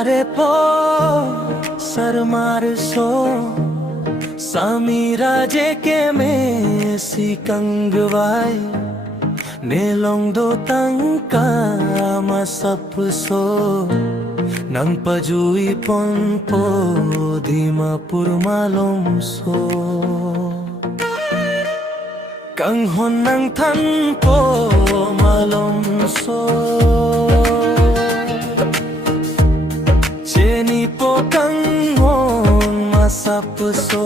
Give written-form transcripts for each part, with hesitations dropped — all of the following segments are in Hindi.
thare po sarmar so samira je ke me si kangwai nelong do tangka masap so nang pajui pon po di mapurmalom so kang hon nang than po malom so cheni po kang hon masap so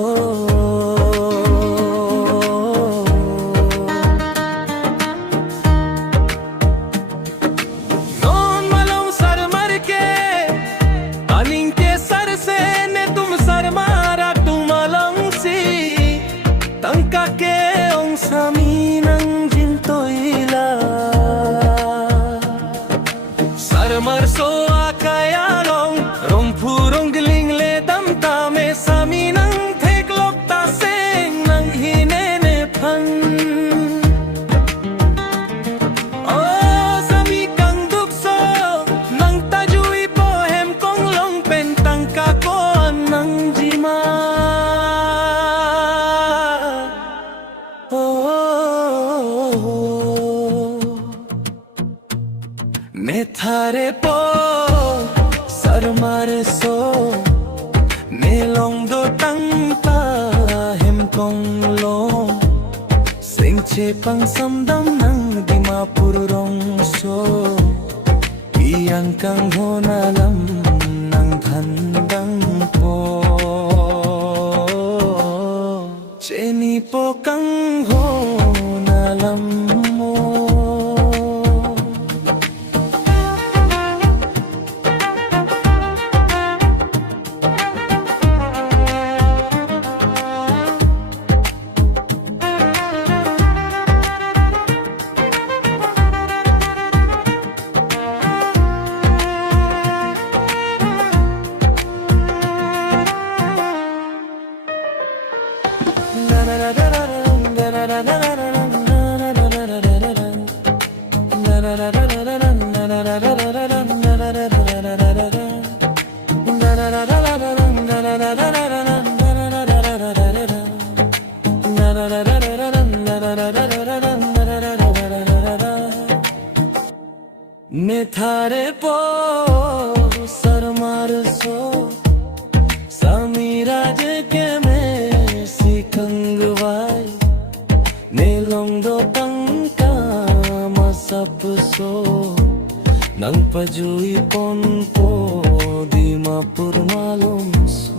Marso akayalong rong purong diling le dam ta me sami nang theklok ta seng nang hinene phan o sami kang dukso nang tajui po hem kong long pen tang ka ko nang jima मैं थारे पो सरमार सो नेलोंग दो तंगता हिम कोंग लोंग सिंग चे पंग समदम नंग दिमापुर रोंग सो इयांग कंग होना लम नंग धंदंग पो चेनी पो कंग होना लम मैं थारे पो सरमार सो समीरा जे के मैं सिकंगवाई नेलोंग दो तंका masap so nang pajui pon po di mapurmalom so